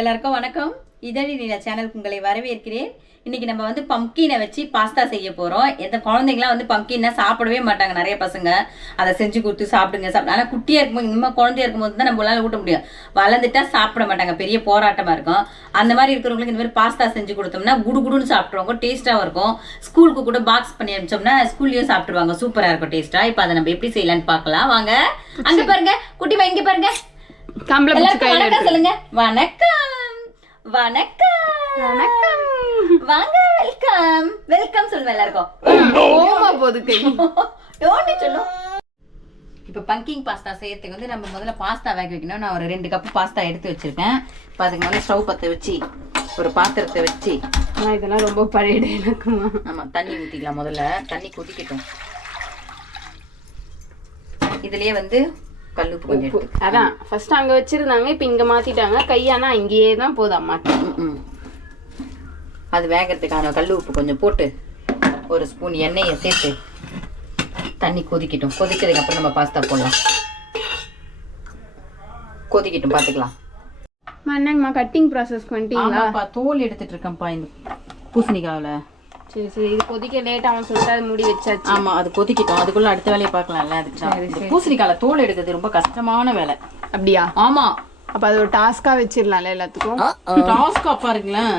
எல்லாருக்கும் வணக்கம். இதழி நீல சேனலுக்கு உங்களை வரவேற்கிறேன். இன்னைக்கு நம்ம வந்து பம்கினை வச்சு பாஸ்தா செய்ய போறோம். எந்த குழந்தைங்களாம் வந்து பம்கின்னா சாப்பிடவே மாட்டாங்க. நிறைய பசங்க அதை செஞ்சு கொடுத்து சாப்பிடுங்க ஆனால் குட்டியா இருக்கும்போது இந்த மாதிரி குழந்தையா இருக்கும்போது தான் நம்மளால ஊட்ட முடியும். வளர்ந்துட்டா சாப்பிட மாட்டாங்க, பெரிய போராட்டமா இருக்கும். அந்த மாதிரி இருக்கிறவங்களுக்கு இந்த மாதிரி பாஸ்தா செஞ்சு கொடுத்தோம்னா குடுகுடுன்னு சாப்பிடுவாங்க, டேஸ்டாகவும் இருக்கும். ஸ்கூலுக்கு கூட பாக்ஸ் பண்ணி அனுப்பிச்சோம்னா ஸ்கூல்லையும் சாப்பிடுவாங்க, சூப்பரா இருக்கும் டேஸ்டா. இப்போ அதை நம்ம எப்படி செய்யலான்னு பார்க்கலாம் வாங்க. அங்க பாருங்க குட்டிமா, இங்க பாருங்க. வணக்கம் சொல்லுங்க. வணக்கம் வணக்கம் வணக்கம் வாங்க. வெல்கம் வெல்கம் சொல்லுங்க எல்லாருக்கும். ஓமா போது கை டோன்ட் சொல்லும். இப்போ பங்கிங் பாஸ்தா செய்யறதுக்கு வந்து நம்ம முதல்ல பாஸ்தா வேக வைக்கணும். நான் ஒரு 2 கப் பாஸ்தா எடுத்து வச்சிருக்கேன். இப்போ அதுக்கு வந்து ஸ்டவ் பற்ற வச்சு ஒரு பாத்திரத்தை வச்சு, இதெல்லாம் ரொம்ப பழைய எனக்குமா. ஆமா, தண்ணி ஊற்றிக்கலாம். முதல்ல தண்ணி கொதிக்கட்டும். இதுலயே வந்து கல்லுப்பு கொஞ்சம், அதான் ஃபர்ஸ்ட் அங்க வச்சிருந்தாங்க, இப்ப இங்க மாத்திட்டாங்க. கையானா இங்கேயே தான் போதும் அம்மா. அது வேகிறதுக்கான கல் உப்பு கொஞ்சம் போட்டு ஒரு ஸ்பூன் எண்ணெயை சேர்த்து தண்ணி கொதிக்கட்டும். கொதிக்கிறதுக்கு அப்புறம் நம்ம பாஸ்தா போடலாம். கொதிக்கட்டும், பார்த்துக்கலாம். என்னங்கம்மா கட்டிங் ப்ராசஸ் பண்ணிட்டீங்களா? தோல் எடுத்துட்டு இருக்கேன்ப்பா இந்த பூசணிக்காவில். சரி சரி, இது கொதிக்க லேட் ஆகும் சொல்லிட்டு அது மூடி வச்சாச்சு. ஆமா, அது கொதிக்கட்டும். அதுக்குள்ள அடுத்த வேலையை பார்க்கலாம்ல. அதுக்கு பூசணிக்கால தோல் எடுக்கிறது ரொம்ப கஷ்டமான வேலை. அப்படியா? ஆமா. அப்ப அது ஒரு டாஸ்கா வச்சிடலாம்ல எல்லாத்துக்கும். டாஸ்கா பாருங்களேன்,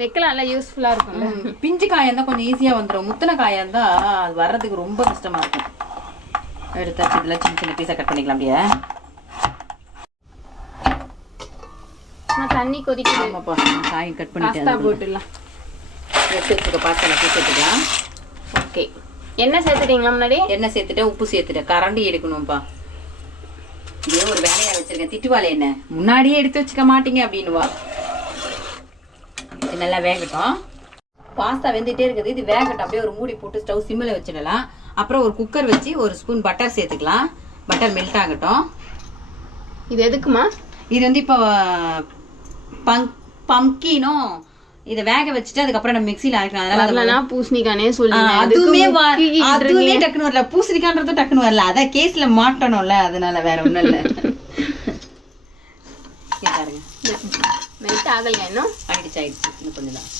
வைக்கலாம்ல, யூஸ்ஃபுல்லா இருக்கும்ல. பிஞ்சு காயா இருந்தா கொஞ்சம் ஈஸியா வந்துடும். முத்தின காயா இருந்தா அது வர்றதுக்கு ரொம்ப கஷ்டமா இருக்கும். எடுத்தாச்சு. இதுல சின்ன சின்ன பீஸா கட் பண்ணிக்கலாம். அப்படியே தண்ணி கொதிக்குது. ஆமாப்பா, காய் கட் பண்ணிட்டு பாஸ்தா போட்டுடலாம். எடுத்து வச்சுக்க பாஸ்தால சேர்த்துக்கலாம். ஓகே, எண்ணெய் சேர்த்துட்டீங்களா? முன்னாடி எண்ணெய் சேர்த்துட்டேன், உப்பு சேர்த்துட்டேன். கரண்டி எடுக்கணும்ப்பா. இதே ஒரு வேலையா வச்சிருக்கேன். திட்டுவாளே என்ன, முன்னாடியே எடுத்து வச்சுக்க மாட்டீங்க அப்படின்னுவா. இது நல்லா வேகட்டும். பாஸ்தா வெந்துட்டே இருக்குது, இது வேகட்டும். அப்படியே ஒரு மூடி போட்டு ஸ்டவ் சிம்மில் வச்சிடலாம். அப்புறம் ஒரு குக்கர் வச்சு ஒரு ஸ்பூன் பட்டர் சேர்த்துக்கலாம். பட்டர் மெல்ட் ஆகட்டும். இது எதுக்குமா? இது வந்து இப்போ பம்கினும் இதை வேக வச்சுட்டு அதுக்கப்புறம் நம்ம மிக்சியில் அரைக்கலாம். அதனால பூசணிக்கானே சொல்லி அதுவுமே டக்குன்னு வரல. பூசணிக்கான்றதும் டக்குன்னு வரல. அதான் கேஸ்ல மாட்டணும்ல, அதனால வேற ஒண்ணும் இல்ல. மெல்ட் ஆகலையா இன்னும்? ஆயிடுச்சு. இன்னும் கொஞ்சம் தான்.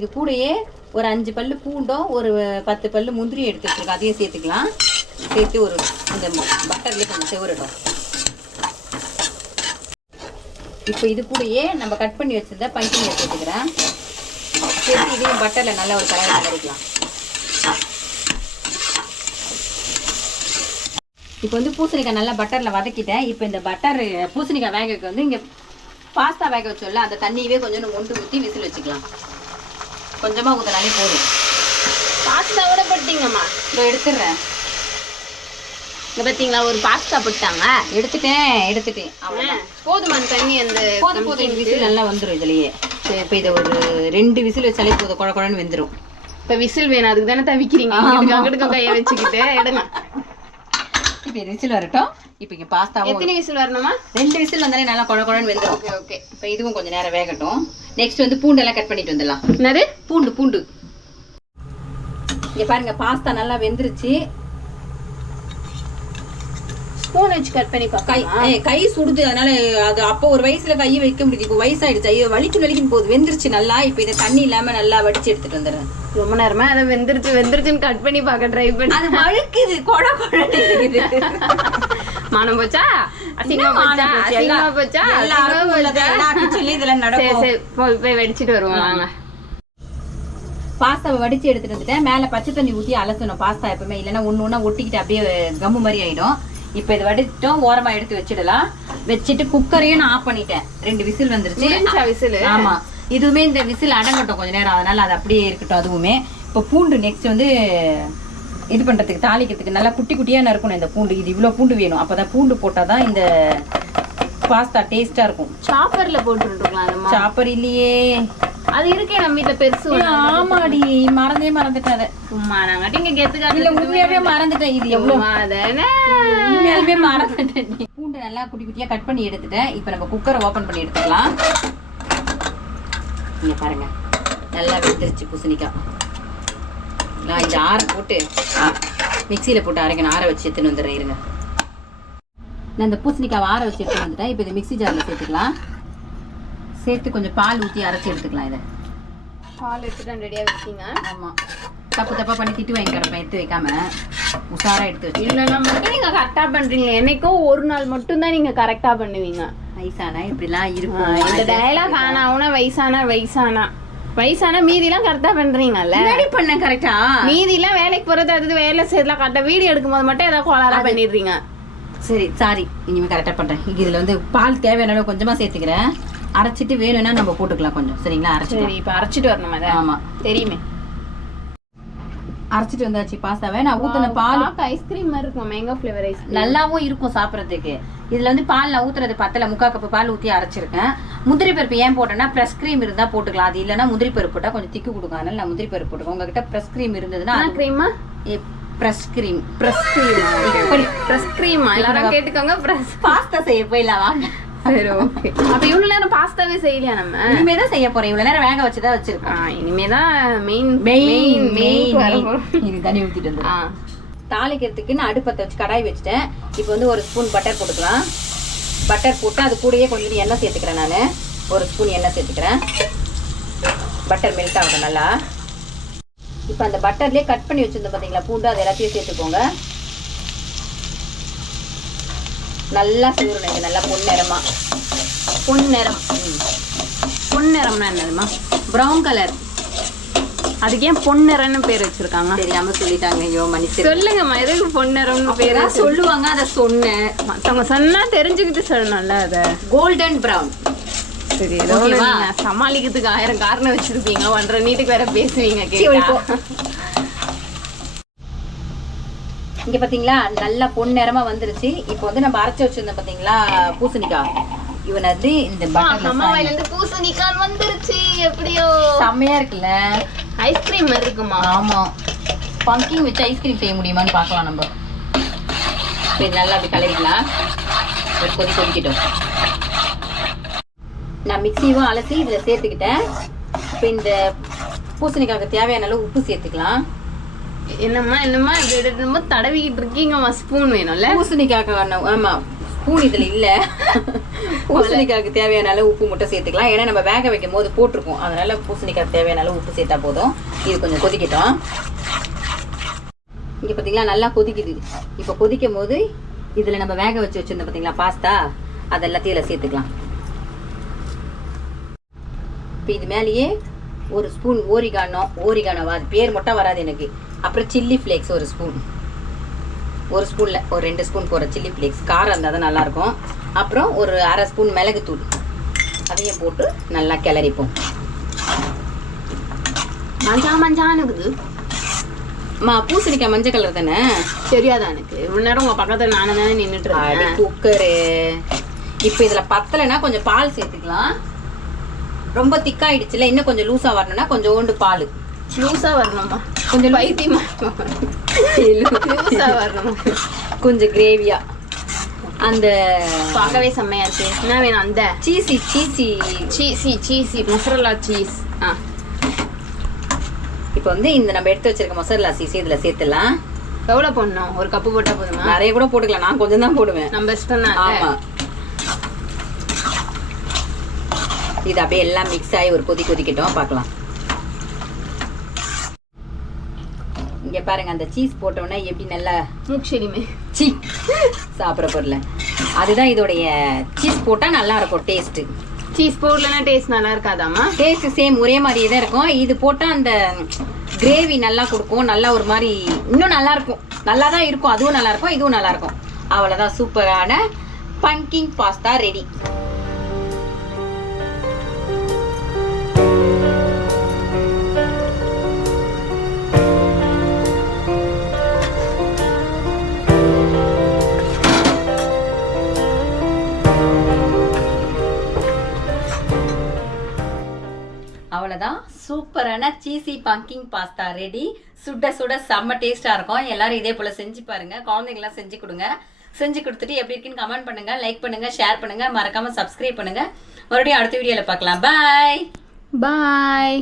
இது கூடயே ஒரு 5 பல்லு பூண்டும் ஒரு 10 பல்லு முந்திரி எடுத்து வச்சிருக்கோம். அதையும் சேர்த்துக்கலாம். சேர்த்து ஒரு இந்த பட்டர்லேயே கொஞ்சம் செவரட்டும். இப்போ இது கூடயே நம்ம கட் பண்ணி வச்சிருந்த பங்கினை சேர்த்துக்கிறேன். சேர்த்து இதையும் பட்டரில் நல்லா ஒரு கலர் கலரிக்கலாம். இப்போ வந்து பூசணிக்காய் நல்லா பட்டரில் வதக்கிட்டேன். இப்போ இந்த பட்டர் பூசணிக்காய் வேகக்கு வந்து இங்கே பாஸ்தா வேக வச்சோம்ல, அந்த தண்ணியவே கொஞ்சம் மொண்டு ஊற்றி விசில் வச்சுக்கலாம். கொஞ்சமாக ஊற்றினாலே போதும். பாஸ்தாவோட போட்டீங்கம்மா? இதோ எடுத்துடுறேன். இங்க பாத்தீங்களா, ஒரு பாஸ்தா போட்டாங்க. எடுத்துட்டேன். போதுமா தண்ணி? அந்த போதும் விசில் நல்லா வந்துடும் இதுலயே. இப்போ இதை ஒரு 2 விசில் வச்சாலே போதும், குழ குழன்னு வெந்துடும். இப்போ விசில் வேணும், அதுக்கு தானே தவிக்கிறீங்க. அங்கிட்டு கையை வச்சுக்கிட்டு எடுங்க. இப்போ விசில் வரட்டும். இப்போ இங்கே பாஸ்தா எத்தனை விசில் வரணுமா? 2 விசில் வந்தாலே நல்லா குழ குழன்னு வெந்துடும். ஓகே. இப்போ இதுவும் கொஞ்சம் நேரம் வேகட்டும். நெக்ஸ்ட் வந்து பூண்டெல்லாம் கட் பண்ணிட்டு வந்துடலாம். என்னது? பூண்டு. இங்கே பாருங்க, பாஸ்தா நல்லா வெந்துருச்சு. ஸ்பூன் வச்சு கட் பண்ணி கை சுடுது, அதனால அது அப்போ ஒரு வயசுல கையை வைக்க முடியுது. இப்போ வயசாயிடுச்சு. ஐயோ வலிக்கும் போது வெந்துருச்சு நல்லா. இப்போ இதை தண்ணி இல்லாம நல்லா வடிச்சு எடுத்துட்டு வந்துடுறேன். ரொம்ப நேரமா அதை வெந்துருச்சுன்னு கட் பண்ணி பார்க்க ட்ரை பண்ணி. அது வழுக்குது, குழ குழன்னு. மானம் போச்சா? அசிங்கமா போச்சா? போய் வெடிச்சிட்டு வருவோம் வாங்க. பாஸ்தாவை வடிச்சு எடுத்துட்டு வந்துட்டேன். மேல பச்சை தண்ணி ஊற்றி அலசணும். பாஸ்தா எப்பவுமே இல்லைன்னா ஒண்ணு ஒட்டிக்கிட்டு அப்படியே கம்மு மாதிரி ஆயிடும். இப்போ இது வடிச்சிட்டோம், ஓரமா எடுத்து வச்சிடலாம். வச்சுட்டு குக்கரையும் நான் ஆஃப் பண்ணிட்டேன். 2 விசில் வந்துருச்சு. விசில்? ஆமா. இதுவுமே இந்த விசில் அடங்கட்டும் கொஞ்ச நேரம், அதனால அது அப்படியே இருக்கட்டும். அதுவுமே இப்போ பூண்டு நெக்ஸ்ட் வந்து இது பண்றதுக்கு தாளிக்கிறதுக்கு நல்லா குட்டி குட்டியா நறுக்கணும் இந்த பூண்டு. இது இவ்வளவு பூண்டு வேணும். அப்பதான் பூண்டு போட்டாதான் இந்த பாஸ்தா டேஸ்டா இருக்கும். சாப்பர்ல போட்டுருக்கலாம். சாப்பர் இல்லையே, அது இருக்கே நம்ம வீட்டுல பெருசு. ஆமாடி, மறந்துட்டேன் அதை. சும்மா நாங்க இங்க கெத்துக்காது. இல்ல உண்மையாவே மறந்துட்டேன். இது எவ்வளவு உண்மையாலுமே மறந்துட்டேன். பூண்டு நல்லா குட்டி குட்டியா கட் பண்ணி எடுத்துட்டேன். இப்போ நம்ம குக்கரை ஓபன் பண்ணி எடுத்துக்கலாம். இங்க பாருங்க, நல்லா வெந்துருச்சு பூசணிக்காய். நான் இந்த ஆற போட்டு மிக்சியில போட்டு அரைக்கணும். ஆற வச்சு எடுத்துன்னு வந்துடுறேன் இருங்க. நான் இந்த பூசணிக்காய் ஆற வச்சு எடுத்துன்னு வந்துட்டேன். இப்போ இதை மிக்சி ஜார்ல சேர்த்துக்கலாம். சேர்த்து கொஞ்சம் பால் ஊற்றி அரைச்சி எடுத்துக்கலாம் இதை. பால் எடுத்துட்டு ரெடியாக வச்சிங்க. ஆமாம், தப்பு தப்பாக பண்ணி திட்டு வாங்கி கிடப்பேன், எடுத்து வைக்காம உஷாராக எடுத்து வச்சு. இல்லைன்னா மட்டும் நீங்கள் கரெக்டாக பண்ணுறீங்க. என்னைக்கும் ஒரு நாள் மட்டும்தான் நீங்கள் கரெக்டாக பண்ணுவீங்க. வயசானா இப்படிலாம் இருக்கும். இந்த டயலாக் ஆனா வயசானா மீதிலாம் கரெக்டா பண்றீங்கல்ல. ரெடி பண்ண கரெக்டா, மீதிலாம் வேலைக்கு போறது அது வேலை செய்யலாம் கரெக்டா. வீடியோ எடுக்கும் போது மட்டும் ஏதாவது கோளாறா பண்ணிடுறீங்க. சரி சாரி, இனிமே கரெக்டா பண்றேன். இதுல வந்து பால் தேவையான அளவு கொஞ்சமா சேர்த்துக்கிறேன். அரைச்சிட்டு வேணும்னா நம்ம போட்டுக்கலாம் கொஞ்சம். சரிங்களா? அரைச்சிட்டு சரி, இப்போ அரைச்சிட்டு வரணும். அதை ஆமா தெரியுமே. அரைச்சிட்டு வந்தாச்சு பாஸ்தாவை. நான் ஊத்தின பால் ஐஸ்கிரீம் மாதிரி இருக்கும், மேங்கோ ஃபிளேவர் ஐஸ்கிரீம். நல்லாவும் இருக்கும் சாப்பிட்றதுக்கு. இதுல வந்து பால் நான் ஊத்துறது பத்தல, 3/4 கப்பு பால் ஊற்றி அரைச்சிருக்கேன். முந்திரி பருப்பு ஏன் போட்டேன்னா ஃப்ரெஷ் கிரீம் இருந்தா போட்டுக்கலாம். அது இல்லைன்னா முந்திரி பருப்பு போட்டா கொஞ்சம் திக்கு கொடுக்கும். அதனால நான் முந்திரி பருப்பு போட்டுக்கோங்க. உங்ககிட்ட ஃப்ரெஷ் கிரீம் இருந்ததுன்னா கிரீமா ஃப்ரெஷ் கிரீம் ஃப்ரெஷ் கிரீமா எல்லாரும் கேட்டுக்கோங்க. பாஸ்தா செய்ய போயிடலாம் வாங்க. சரி, ஓகே. அப்ப இவ்வளவு நேரம் பாஸ்தாவே செய்யலையா? நம்ம இனிமே தான் செய்ய போறேன். இவ்வளவு நேரம் வேக வச்சுதான் வச்சிருக்கோம். இனிமேதான் மெயின் இது தண்ணி ஊத்திட்டு வந்து தாளிக்கிறதுக்கு நான் அடுப்பத்தை வச்சு கடாய் வச்சுட்டேன். இப்போ வந்து ஒரு ஸ்பூன் பட்டர் போட்டுக்கலாம். பட்டர் போட்டு அது கூடயே கொஞ்சம் எண்ணெய் சேர்த்துக்கிறேன். நான் ஒரு ஸ்பூன் எண்ணெய் சேர்த்துக்கிறேன். பட்டர் மெல்ட் ஆகும் நல்லா. இப்போ அந்த பட்டர்லேயே கட் பண்ணி வச்சுருந்தோம் பார்த்தீங்களா பூண்டு, அது எல்லாத்தையும் சேர்த்துக்கோங்க. நல்லா சூறணும். நல்லா பொன்னிறமா. பொன்னிறம்னா என்னதுமா? Brown colour. அதுக்கு ஏன் பொன்னிறம்னு பேர் வச்சிருக்காங்க? தெரியாம சொல்லிட்டாங்க. ஐயோ மன்னிச்சு சொல்லுங்கம்மா, எதுக்கு பொன்னிறம்னு பேர் சொல்லுவாங்க? அதை சொன்னேன். மற்றவங்க சொன்னா தெரிஞ்சுக்கிட்டு சொல்லணும்ல. அதை கோல்டன் ப்ரௌன். சரி, சமாளிக்கிறதுக்கு 1000 காரணம் வச்சிருப்பீங்க. 1.5 நீட்டுக்கு வேற பேசுவீங்க. கேட்டா இங்க பாத்தீங்களா நல்லா பொன்னிறமா வந்துருச்சு. இப்போ வந்து நம்ம அரைச்சு வச்சிருந்தோம் பாத்தீங்களா பூசணிக்காய், இவன் வந்து இந்த பட்டர்ல பூசணிக்காய் வந்துருச்சு. எப்படியோ செம்மையா இருக்குல்ல, ஐஸ்கிரீம் மாதிரி இருக்குமா? ஆமா, பங்கிங் வச்சு ஐஸ்கிரீம் செய்ய முடியுமான்னு பார்க்கலாம் நம்ம. சரி, நல்லா அப்படி கலரிக்கலாம். ஒரு கொதிக்கட்டும். நான் மிக்சியும் அலசி இதுல சேர்த்துக்கிட்டேன். இப்போ இந்த பூசணிக்காய்க்கு தேவையான அளவு உப்பு சேர்த்துக்கலாம். என்னம்மா என்னமோ தடவிக்கிட்டு இருக்கீங்கம்மா. ஸ்பூன் வேணும்ல பூசணிக்காய்க்கு. ஆமா, ஸ்பூன் இதுல இல்ல. பூசணிக்காய்க்கு தேவையான அளவு உப்பு மட்டும் சேர்த்துக்கலாம். ஏன்னா நம்ம வேக வைக்கும் போது போட்டிருக்கோம். அதனால பூசணிக்காய்க்கு தேவையான அளவு உப்பு சேர்த்தா போதும். இது கொஞ்சம் கொதிக்கட்டும். இங்க பாத்தீங்களா நல்லா கொதிக்குது. இப்ப கொதிக்கும் போது இதுல நம்ம வேக வச்சு வச்சிருந்தோம் பாத்தீங்களா பாஸ்தா, அது எல்லாத்தையும் இதுல சேர்த்துக்கலாம். இப்ப இது மேலேயே ஒரு ஸ்பூன் ஓரிகானோவா, அது பேர் மட்டும் வராது எனக்கு. அப்புறம் சில்லி ஃப்ளேக்ஸ் ஒரு ஸ்பூன். ஒரு ஸ்பூன்ல ஒரு 2 ஸ்பூன் போடுற சில்லி ஃப்ளேக்ஸ். காரம் இருந்தால் தான் நல்லாயிருக்கும். அப்புறம் ஒரு 1/2 ஸ்பூன் மிளகுத்தூள், அதையும் போட்டு நல்லா கிளறிப்போம். மஞ்சானுக்குது பூசணிக்காய் மஞ்சள் கலர் தானே? தெரியாதா எனக்கு? இவ்வளோ நேரம் உங்கள் பக்கத்தில் நானும் தானே நின்றுட்டு குக்கரு. இப்போ இதில் பத்தலைன்னா கொஞ்சம் பால் சேர்த்துக்கலாம். ரொம்ப திக்காயிடுச்சுல, இன்னும் கொஞ்சம் லூஸா வரணும்னா கொஞ்சோண்டு பால். லூஸா வரணுமா? கொஞ்சம் வைத்தியமா லூஸா வரணும். கொஞ்சம் கிரேவியா. அந்த பார்க்கவே செம்மையா இருக்கு. என்ன வேணும்? அந்த சீசி மொசரல்லா சீஸ். இப்போ வந்து இந்த நம்ம எடுத்து வச்சிருக்க மொசரல்லா சீஸ் இதுல சேர்த்துலாம். எவ்வளவு போடணும்? 1 கப்பு போட்டா போதுமா? நிறைய கூட போட்டுக்கலாம். நான் கொஞ்சம் தான் போடுவேன். நம்ம இஷ்டம் தான். ஆமா, இது அப்படியே எல்லாம் மிக்ஸ் ஆகி ஒரு கொதிக்கட்டும், பார்க்கலாம். இங்க பாருங்க, அந்த சீஸ் போட்டோன்னே எப்படி நல்லா மூக்ஷெடிமே சாப்பிட்ற பொருள். அதுதான் இதோடைய. சீஸ் போட்டா நல்லா இருக்கும் டேஸ்ட். சீஸ் போடலன்னா டேஸ்ட் நல்லா இருக்காதாமா? டேஸ்ட் சேம் ஒரே மாதிரியே தான் இருக்கும். இது போட்டா அந்த கிரேவி நல்லா கொடுக்கும். நல்லா ஒரு மாதிரி இன்னும் நல்லா இருக்கும். நல்லா தான் இருக்கும். அதுவும் நல்லா இருக்கும், இதுவும் நல்லா இருக்கும். அவ்வளவுதான், சூப்பரான பங்கிங் பாஸ்தா ரெடி. அவ்வளோதான், சூப்பரான சீசி பங்கிங் பாஸ்தா ரெடி. சுட சுட செம்ம டேஸ்ட்டாக இருக்கும். எல்லாரும் இதே போல் செஞ்சு பாருங்க. குழந்தைங்களாம் செஞ்சு கொடுங்க. செஞ்சு கொடுத்துட்டு எப்படி இருக்குன்னு கமெண்ட் பண்ணுங்க, லைக் பண்ணுங்க, ஷேர் பண்ணுங்க, மறக்காம சப்ஸ்கிரைப் பண்ணுங்க. மறுபடியும் அடுத்த வீடியோவில் பார்க்கலாம். பாய்.